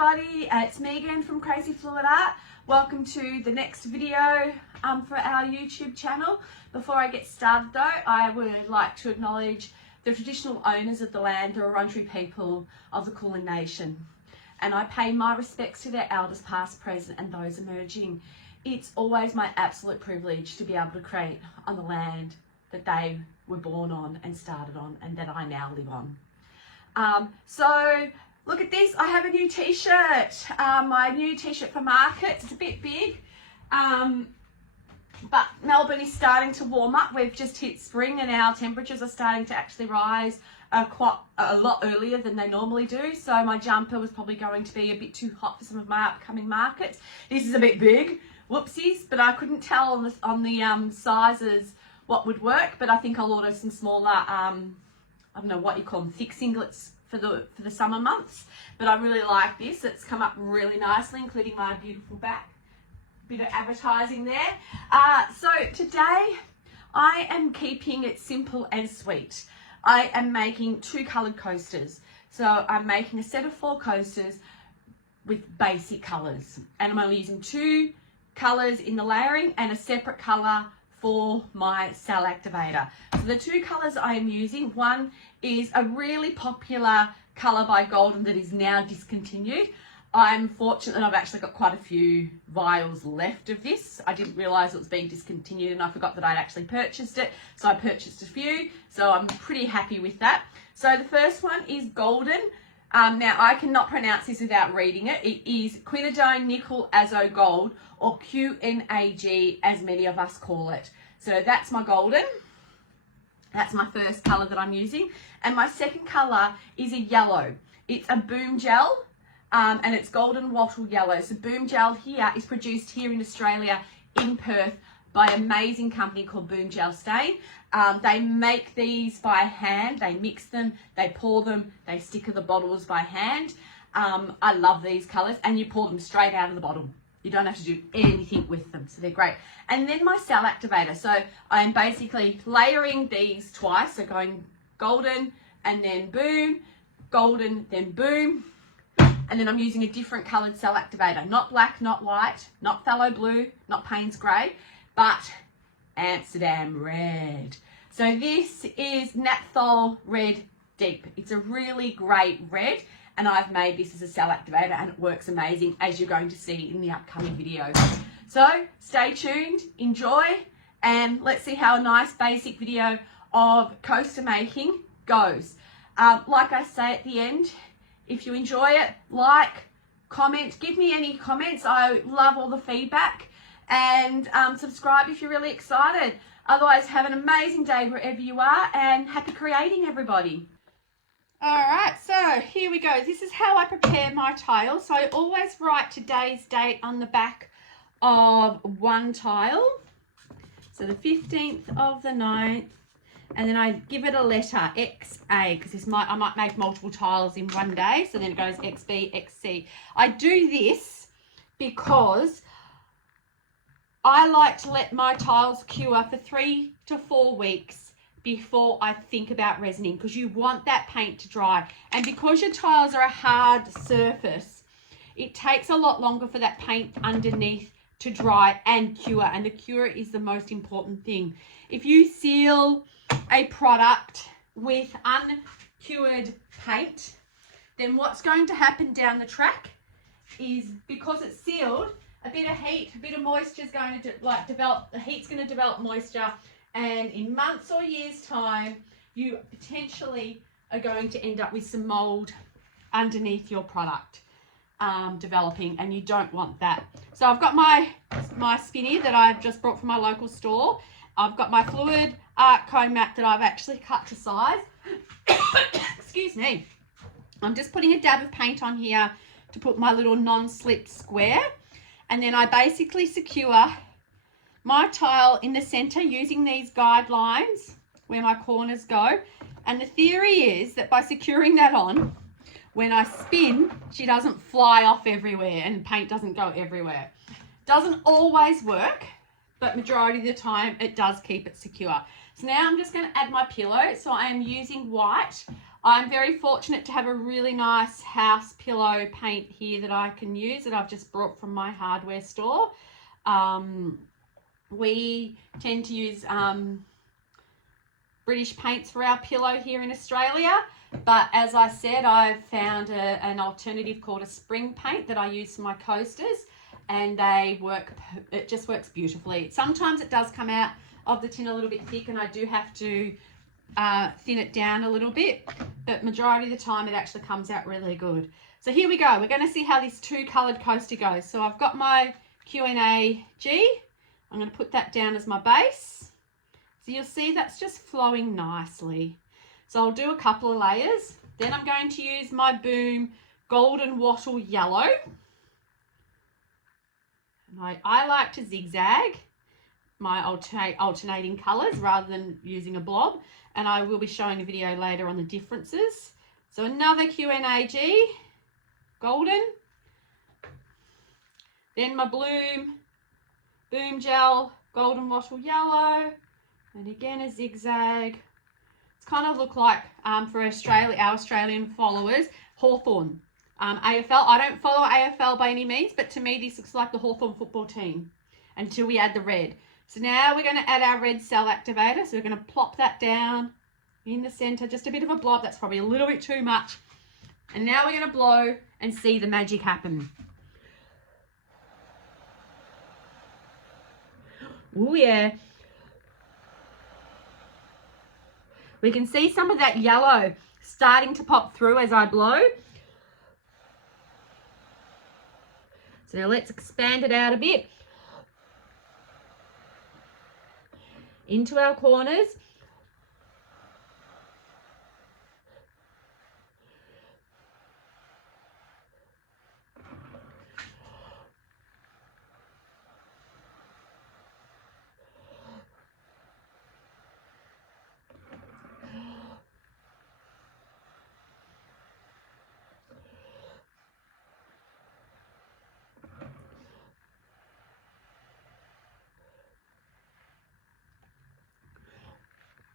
everybody, it's Megan from Krazy Fluid Art. Welcome to the next video for our YouTube channel. Before I get started though, I would like to acknowledge the traditional owners of the land, the Wurundjeri people of the Kulin Nation. And I pay my respects to their elders past, present and those emerging. It's always my absolute privilege to be able to create on the land that they were born on and started on and that I now live on. So look at this, I have a new t-shirt, my new t-shirt for market. It's a bit big, but Melbourne is starting to warm up. We've just hit spring and our temperatures are starting to actually rise quite a lot earlier than they normally do. So my jumper was probably going to be a bit too hot for some of my upcoming markets. This is a bit big, whoopsies, but I couldn't tell on the sizes what would work, but I think I'll order some smaller, I don't know what you call them, thick singlets for the summer months. But I really like this. It's come up really nicely, including my beautiful back. Bit of advertising there. So today I am keeping it simple and sweet. I am making 2 coloured coasters. So I'm making a set of 4 coasters with basic colours, and I'm only using 2 colours in the layering and a separate colour for my cell activator. So the 2 colours I am using, one is a really popular colour by Golden that is now discontinued. I'm fortunate that I've actually got quite a few vials left of this. I didn't realise it was being discontinued and I forgot that I'd actually purchased it. So I purchased a few, so I'm pretty happy with that. So the first one is Golden. Now I cannot pronounce this without reading it. It is Quinacridone Nickel Azo Gold, or QNAG as many of us call it. So that's my Golden. That's my first colour that I'm using. And my second colour is a yellow. It's a BoomGel and it's Golden Wattle Yellow. So BoomGel here is produced here in Australia in Perth by an amazing company called BoomGel Stain. They make these by hand, they mix them, they pour them, they sticker the bottles by hand. I love these colours, and you pour them straight out of the bottle. You don't have to do anything with them, so they're great. And then my cell activator. So I am basically layering these twice, so going Golden and then Boom, Golden, then Boom. And then I'm using a different coloured cell activator, not black, not white, not phthalo blue, not Payne's grey, but Amsterdam red. So this is Naphthol Red Deep. It's a really great red, and I've made this as a cell activator and it works amazing, as you're going to see in the upcoming videos. So stay tuned, enjoy, and let's see how a nice basic video of coaster making goes. Like I say at the end, if you enjoy it, like, comment, give me any comments. I love all the feedback. And subscribe if you're really excited. Otherwise, have an amazing day wherever you are, and happy creating, everybody. All right, so here we go. This is how I prepare my tile. So I always write today's date on the back of one tile. So the 15th of the 9th, and then I give it a letter, XA, because I might make multiple tiles in one day. So then it goes XB, XC. I do this because I like to let my tiles cure for 3 to 4 weeks before I think about resining, because you want that paint to dry. And because your tiles are a hard surface, it takes a lot longer for that paint underneath to dry and cure, and the cure is the most important thing. If you seal a product with uncured paint, then what's going to happen down the track is, because it's sealed, a bit of heat, a bit of moisture is going to develop, the heat's going to develop moisture, and in months or years time, you potentially are going to end up with some mold underneath your product developing, and you don't want that. So I've got my spinny that I've just brought from my local store. I've got my fluid art cone mat that I've actually cut to size. Excuse me. I'm just putting a dab of paint on here to put my little non-slip square. And then I basically secure my tile in the center using these guidelines where my corners go. And the theory is that by securing that on, when I spin, she doesn't fly off everywhere and paint doesn't go everywhere. Doesn't always work, but majority of the time it does keep it secure. So now I'm just going to add my pillow. So I am using white I'm very fortunate to have a really nice house pillow paint here that I can use, that I've just brought from my hardware store. We tend to use British paints for our pillow here in Australia, but as I said, I've found an alternative called a spring paint that I use for my coasters, and it just works beautifully. Sometimes it does come out of the tin a little bit thick, and I do have to thin it down a little bit, but majority of the time it actually comes out really good. So here we go. We're going to see how this two-coloured coaster goes. So I've got my QNAG. I'm going to put that down as my base. So you'll see that's just flowing nicely. So I'll do a couple of layers. Then I'm going to use my Boom Golden Wattle Yellow. And I like to zigzag my alternating colours rather than using a blob, and I will be showing a video later on the differences. So another QNAG Golden, then my BoomGel Golden Wattle Yellow, and again a zigzag. It's kind of look like, for Australia, our Australian followers, Hawthorn. AFL, I don't follow AFL by any means, but to me this looks like the Hawthorn football team until we add the red. So now we're going to add our red cell activator. So we're going to plop that down in the center, just a bit of a blob. That's probably a little bit too much. And now we're going to blow and see the magic happen. Oh yeah. We can see some of that yellow starting to pop through as I blow. So now let's expand it out a bit into our corners.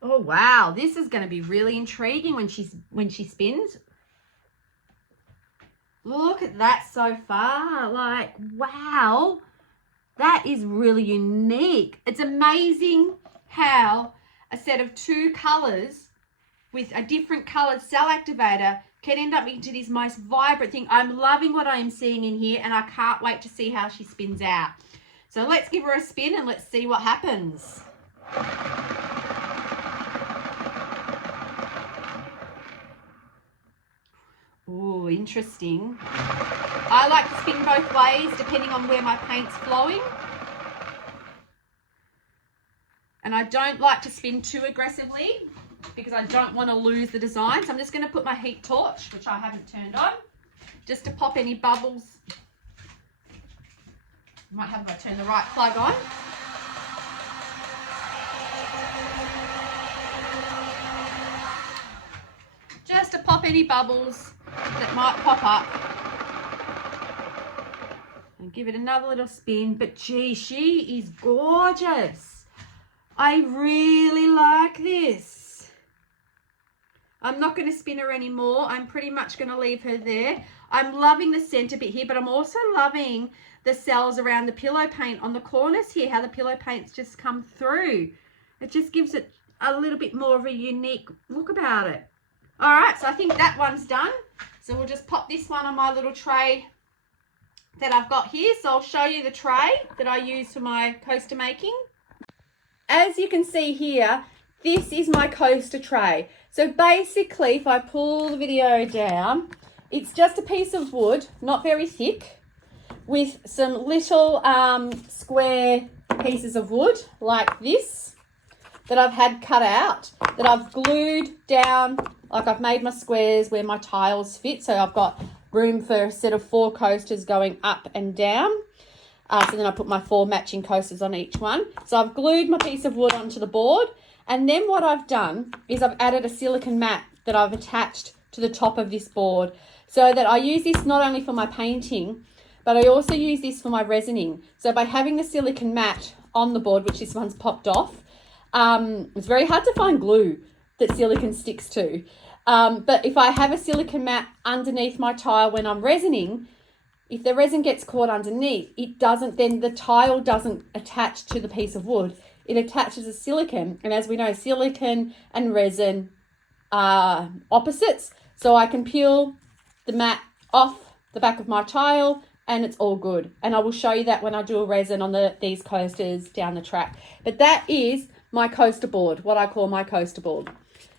Oh wow, this is going to be really intriguing when she spins. Look at that so far. Like, wow, that is really unique. It's amazing how a set of two colors with a different colored cell activator can end up into this most vibrant thing. I'm loving what I am seeing in here, and I can't wait to see how she spins out. So let's give her a spin and let's see what happens. Oh, interesting. I like to spin both ways depending on where my paint's flowing. And I don't like to spin too aggressively because I don't want to lose the design. So I'm just going to put my heat torch, which I haven't turned on, just to pop any bubbles. I might have if I turn the right plug on. Just to pop any bubbles that might pop up, and give it another little spin. But gee, she is gorgeous. I really like this. I'm not going to spin her anymore. I'm pretty much going to leave her there. I'm loving the center bit here, but I'm also loving the cells around the pillow paint on the corners here, how the pillow paints just come through. It just gives it a little bit more of a unique look about it. All right, so I think that one's done. So we'll just pop this one on my little tray that I've got here. So I'll show you the tray that I use for my coaster making. As you can see here, this is my coaster tray. So basically, if I pull the video down, it's just a piece of wood, not very thick, with some little square pieces of wood like this that I've had cut out, that I've glued down. Like, I've made my squares where my tiles fit, so I've got room for a set of 4 coasters going up and down. So then I put my 4 matching coasters on each one. So I've glued my piece of wood onto the board, and then what I've done is I've added a silicone mat that I've attached to the top of this board, so that I use this not only for my painting, but I also use this for my resining. So by having the silicone mat on the board, which this one's popped off, it's very hard to find glue that silicone sticks to. But if I have a silicone mat underneath my tile when I'm resining, if the resin gets caught underneath, then the tile doesn't attach to the piece of wood. It attaches to silicone. And as we know, silicone and resin are opposites. So I can peel the mat off the back of my tile and it's all good. And I will show you that when I do a resin on these coasters down the track. But that is my coaster board, what I call my coaster board.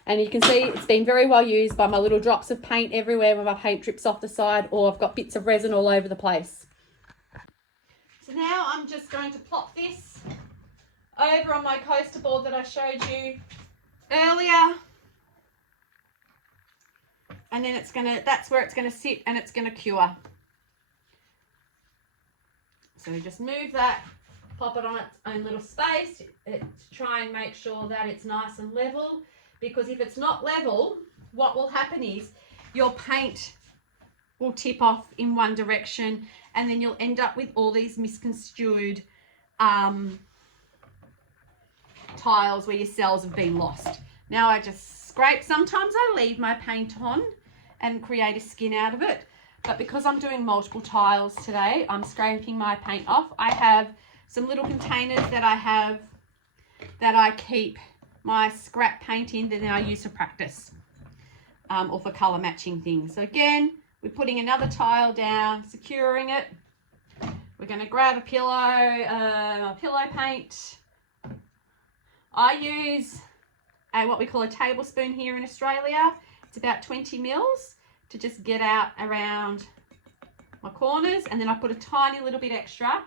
And you can see it's been very well used by my little drops of paint everywhere when my paint drips off the side, or I've got bits of resin all over the place. So now I'm just going to plop this over on my coaster board that I showed you earlier. And then that's where it's gonna sit and it's gonna cure. So just move that, pop it on its own little space to try and make sure that it's nice and level. Because if it's not level, what will happen is your paint will tip off in one direction and then you'll end up with all these misconstrued tiles where your cells have been lost. Now I just scrape. Sometimes I leave my paint on and create a skin out of it. But because I'm doing multiple tiles today, I'm scraping my paint off. I have some little containers that I keep my scrap paint in that then I use for practice or for colour matching things. So again, we're putting another tile down, securing it. We're going to grab a pillow paint. I use what we call a tablespoon here in Australia. It's about 20 mils to just get out around my corners, and then I put a tiny little bit extra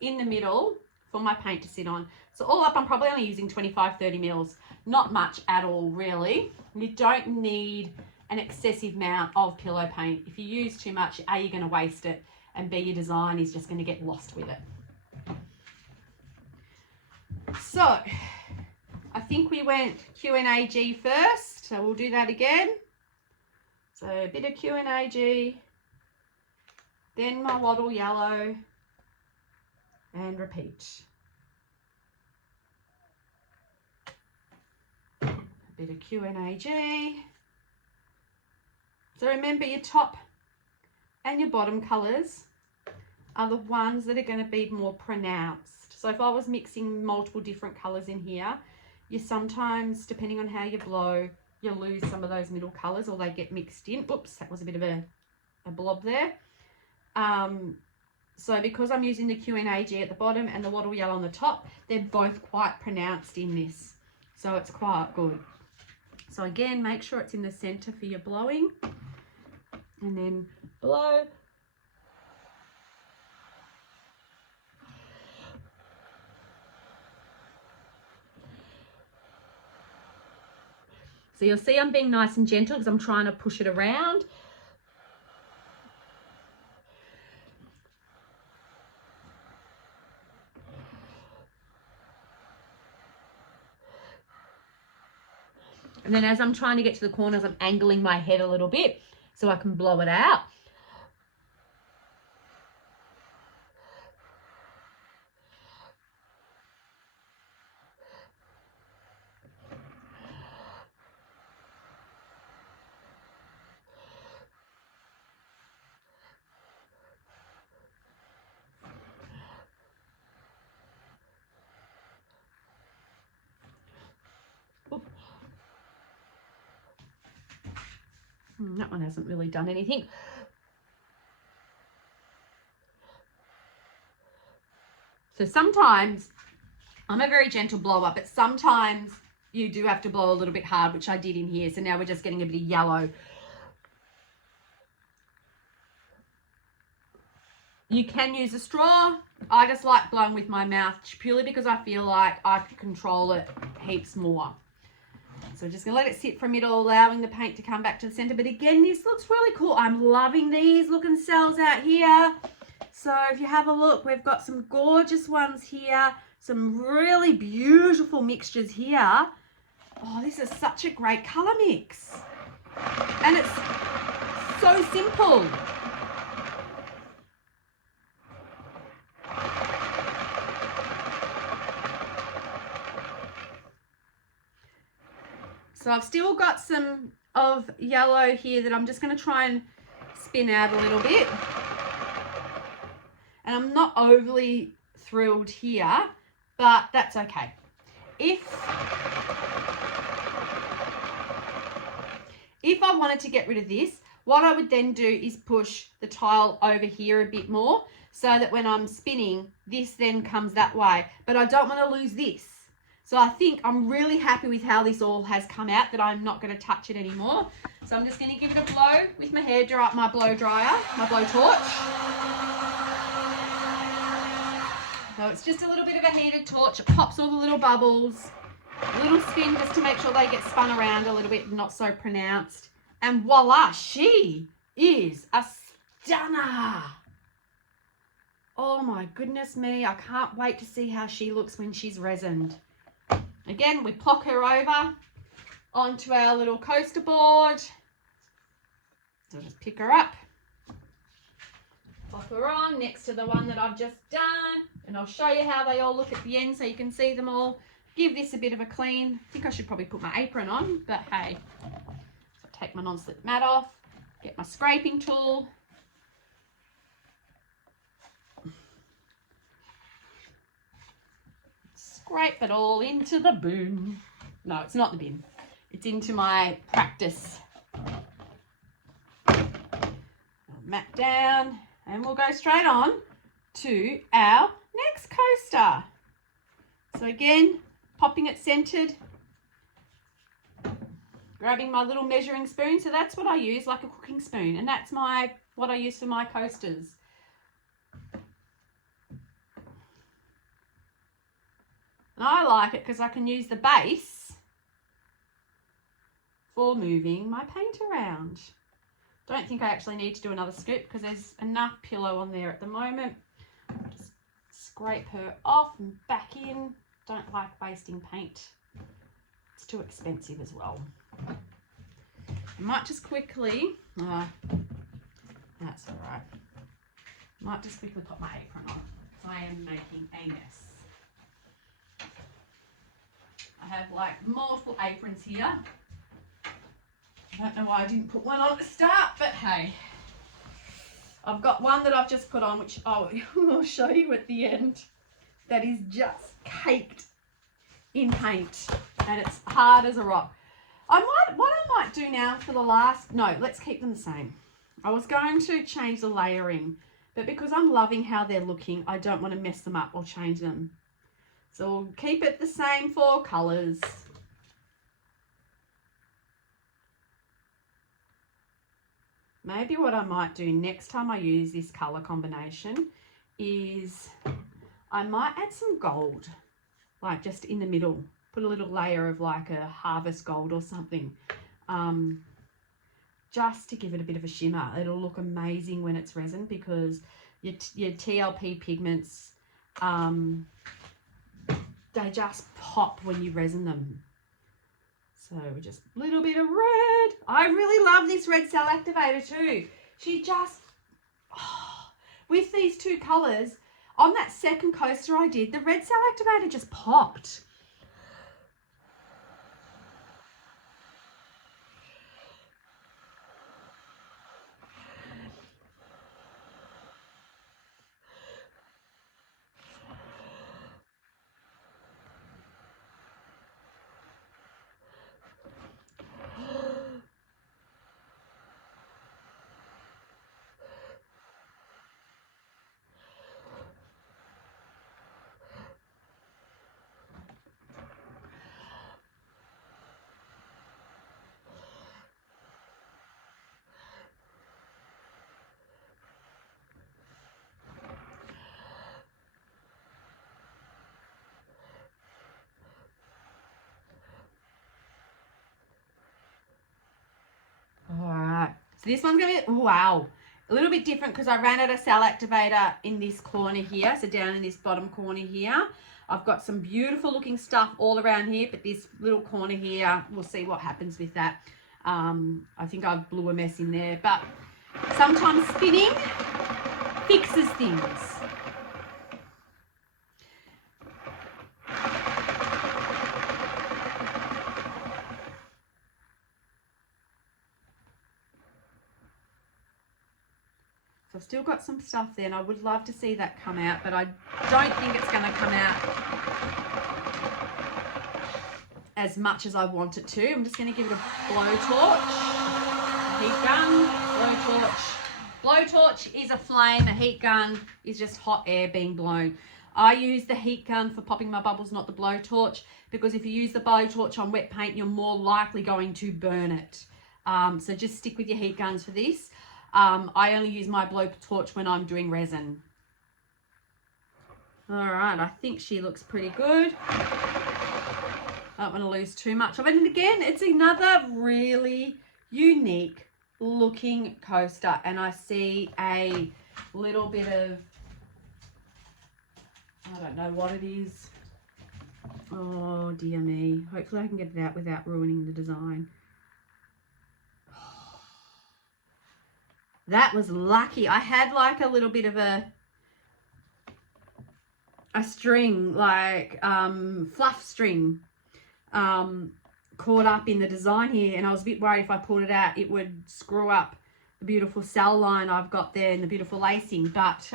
in the middle for my paint to sit on. So all up, I'm probably only using 25-30 mils. Not much at all, really. You don't need an excessive amount of pillow paint. If you use too much, A, you're going to waste it, and B, your design is just going to get lost with it. So I think we went QNAG first, so we'll do that again. So a bit of QNAG, then my Wattle yellow, and repeat. A bit of QNAG. So remember, your top and your bottom colours are the ones that are going to be more pronounced. So if I was mixing multiple different colours in here, you sometimes, depending on how you blow, you lose some of those middle colours or they get mixed in. Oops, that was a bit of a blob there. So because I'm using the QNAG at the bottom and the Wattle yellow on the top, they're both quite pronounced in this. So it's quite good. So again, make sure it's in the centre for your blowing. And then blow. So you'll see I'm being nice and gentle because I'm trying to push it around. And then as I'm trying to get to the corners, I'm angling my head a little bit so I can blow it out. That one hasn't really done anything. So sometimes, I'm a very gentle blower, but sometimes you do have to blow a little bit hard, which I did in here. So now we're just getting a bit of yellow. You can use a straw. I just like blowing with my mouth purely because I feel like I can control it heaps more. So we're just going to let it sit for a minute, allowing the paint to come back to the center. But again, this looks really cool. I'm loving these looking cells out here. So if you have a look, we've got some gorgeous ones here. Some really beautiful mixtures here. Oh, this is such a great color mix. And it's so simple. So I've still got some of yellow here that I'm just going to try and spin out a little bit. And I'm not overly thrilled here, but that's okay. If I wanted to get rid of this, what I would then do is push the tile over here a bit more so that when I'm spinning, this then comes that way. But I don't want to lose this. So I think I'm really happy with how this all has come out, that I'm not going to touch it anymore. So I'm just going to give it a blow with my hair dryer, my blow dryer, my blow torch. So it's just a little bit of a heated torch. It pops all the little bubbles. A little spin just to make sure they get spun around a little bit, not so pronounced. And voila, she is a stunner. Oh my goodness me, I can't wait to see how she looks when she's resined. Again, we plock her over onto our little coaster board. So just pick her up, pop her on next to the one that I've just done, and I'll show you how they all look at the end so you can see them all. Give this a bit of a clean. I think I should probably put my apron on, but hey. So take my non-slip mat off, get my scraping tool. Scrape it all into the bin. No, it's not the bin. It's into my practice. I'll mat down, and we'll go straight on to our next coaster. So again, popping it centered, grabbing my little measuring spoon. So that's what I use, like a cooking spoon, and that's what I use for my coasters. And I like it because I can use the base for moving my paint around. Don't think I actually need to do another scoop because there's enough pillow on there at the moment. Just scrape her off and back in. Don't like wasting paint. It's too expensive as well. I might just quickly, that's all right. Might just quickly put my apron on because I am making a mess. I have like multiple aprons here. I don't know why I didn't put one on at the start, but hey. I've got one that I've just put on, which I'll show you at the end. That is just caked in paint, and it's hard as a rock. What I might do now for the last, no, let's keep them the same. I was going to change the layering, but because I'm loving how they're looking, I don't want to mess them up or change them. So we'll keep it the same 4 colours. Maybe what I might do next time I use this colour combination is I might add some gold, like just in the middle. Put a little layer of like a harvest gold or something, just to give it a bit of a shimmer. It'll look amazing when it's resin because your TLP pigments, they just pop when you resin them. So just a little bit of red. I really love this red cell activator too. She just, with these 2 colours, on that second coaster I did, the red cell activator just popped. So this one's going to be, wow, a little bit different because I ran out of cell activator in this corner here. So down in this bottom corner here, I've got some beautiful looking stuff all around here, but this little corner here, we'll see what happens with that. I think I blew a mess in there, but sometimes spinning fixes things. So I've still got some stuff there, and I would love to see that come out, but I don't think it's going to come out as much as I want it to. I'm just going to give it a blowtorch, heat gun, blowtorch. Blowtorch is a flame, a heat gun is just hot air being blown. I use the heat gun for popping my bubbles, not the blowtorch, because if you use the blowtorch on wet paint, you're more likely going to burn it. So just stick with your heat guns for this. I only use my blowtorch when I'm doing resin. All right, I think she looks pretty good. I don't want to lose too much of it. And again, it's another really unique looking coaster. And I see a little bit of, I don't know what it is. Oh, dear me. Hopefully I can get it out without ruining the design. That was lucky. I had like a little bit of a string, like fluff string, caught up in the design here, and I was a bit worried if I pulled it out it would screw up the beautiful cell line I've got there and the beautiful lacing, but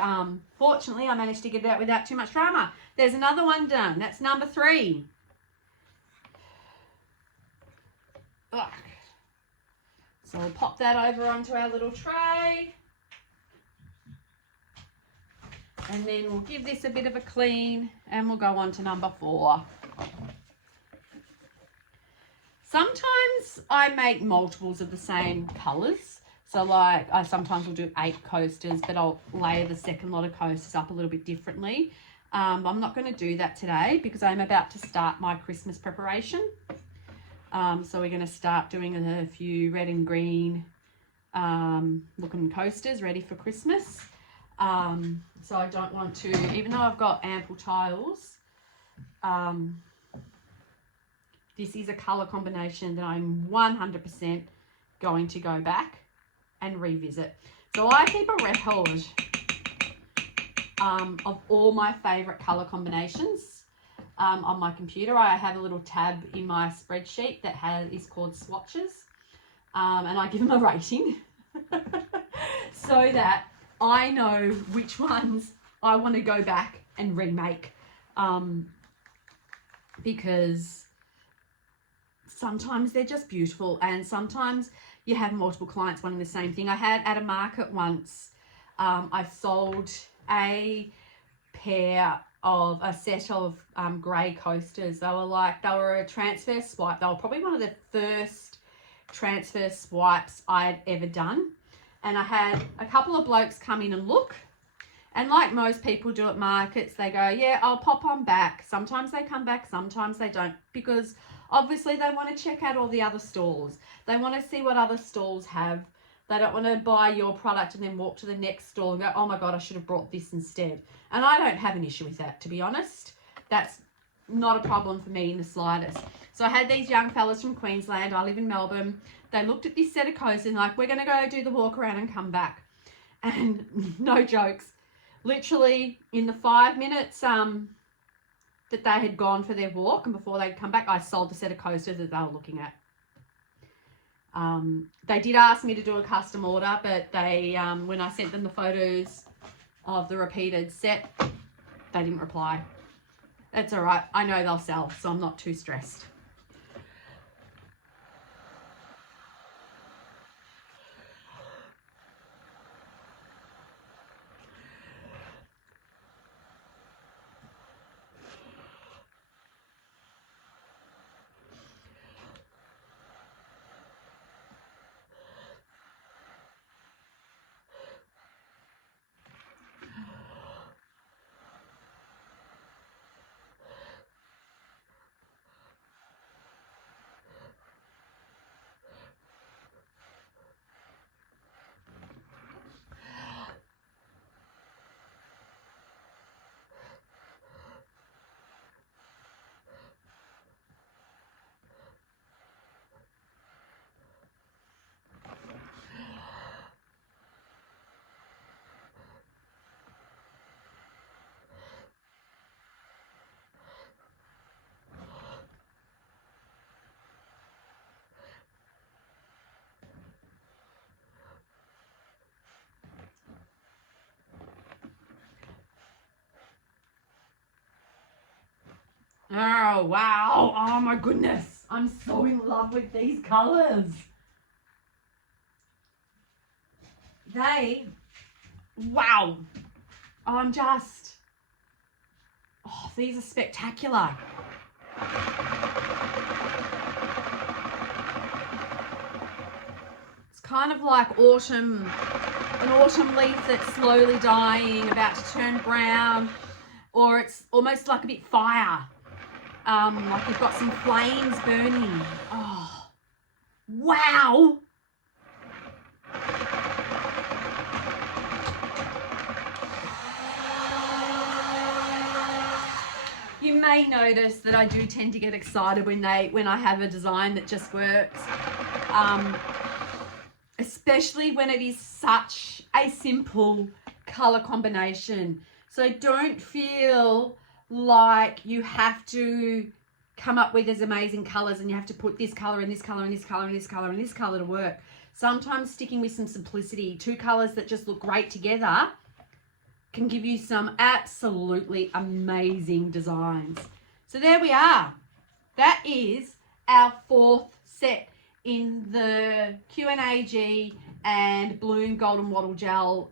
fortunately I managed to get it out without too much drama. There's another one done. That's number 3. Ugh. So we'll pop that over onto our little tray. And then we'll give this a bit of a clean and we'll go on to number 4. Sometimes I make multiples of the same colours. So like I sometimes will do 8 coasters, but I'll layer the second lot of coasters up a little bit differently. I'm not going to do that today because I'm about to start my Christmas preparation. So we're going to start doing a few red and green looking coasters ready for Christmas. So I don't want to, even though I've got ample tiles, this is a colour combination that I'm 100% going to go back and revisit. So I keep a record of all my favourite colour combinations. On my computer, I have a little tab in my spreadsheet that is called swatches, and I give them a rating so that I know which ones I want to go back and remake, because sometimes they're just beautiful and sometimes you have multiple clients wanting the same thing. I had at a market once, I sold a set of grey coasters. They were a transfer swipe. They were probably one of the first transfer swipes I'd ever done. And I had a couple of blokes come in and look. And like most people do at markets, they go, yeah, I'll pop on back. Sometimes they come back, sometimes they don't, because obviously they want to check out all the other stalls. They want to see what other stalls have. They don't want to buy your product and then walk to the next stall and go, oh my God, I should have brought this instead. And I don't have an issue with that, to be honest. That's not a problem for me in the slightest. So I had these young fellas from Queensland. I live in Melbourne. They looked at this set of coasters and like, we're going to go do the walk around and come back. And no jokes, literally in the 5 minutes that they had gone for their walk and before they'd come back, I sold the set of coasters that they were looking at. They did ask me to do a custom order, but they, when I sent them the photos of the repeated set, they didn't reply. That's all right. I know they'll sell, so I'm not too stressed. Oh, wow. Oh, my goodness. I'm so in love with these colours. Wow. These are spectacular. It's kind of like autumn, an autumn leaf that's slowly dying, about to turn brown, or it's almost like a bit fire. Like you've got some flames burning. Oh, wow. You may notice that I do tend to get excited when I have a design that just works. Especially when it is such a simple color combination. So don't feel like you have to come up with these amazing colors and you have to put this color and this color and this color and this color and this color to work. Sometimes sticking with some simplicity, 2 colors that just look great together, can give you some absolutely amazing designs. So there we are. That is our 4th set in the QNAG and Bloom Golden Wattle Gel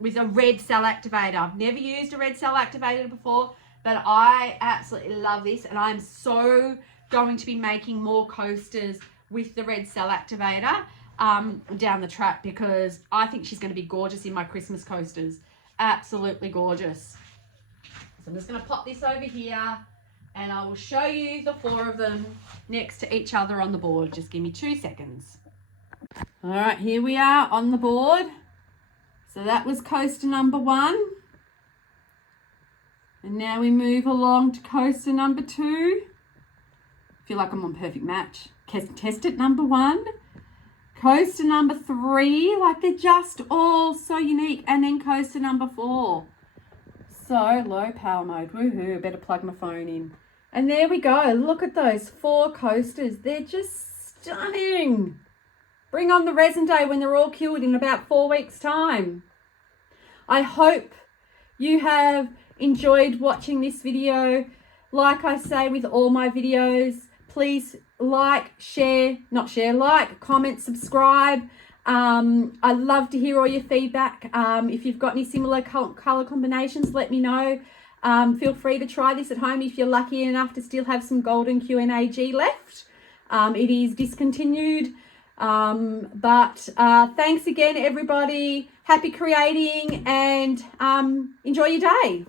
with a red cell activator. I've never used a red cell activator before, but I absolutely love this, and I'm so going to be making more coasters with the red cell activator down the track, because I think she's going to be gorgeous in my Christmas coasters. Absolutely gorgeous. So I'm just going to pop this over here and I will show you the 4 of them next to each other on the board. Just give me 2 seconds. All right, here we are on the board. So that was coaster number 1. And now we move along to coaster number 2. I feel like I'm on perfect match. Test it, number 1. Coaster number 3, like they're just all so unique. And then coaster number 4. So low power mode, woohoo, better plug my phone in. And there we go, look at those 4 coasters. They're just stunning. Bring on the resin day when they're all cured in about 4 weeks' time. I hope you have enjoyed watching this video. Like I say with all my videos, please like, comment, subscribe. I'd love to hear all your feedback. If you've got any similar color combinations, let me know. Feel free to try this at home if you're lucky enough to still have some golden QNAG left. It is discontinued. But thanks again, everybody. Happy creating, and enjoy your day.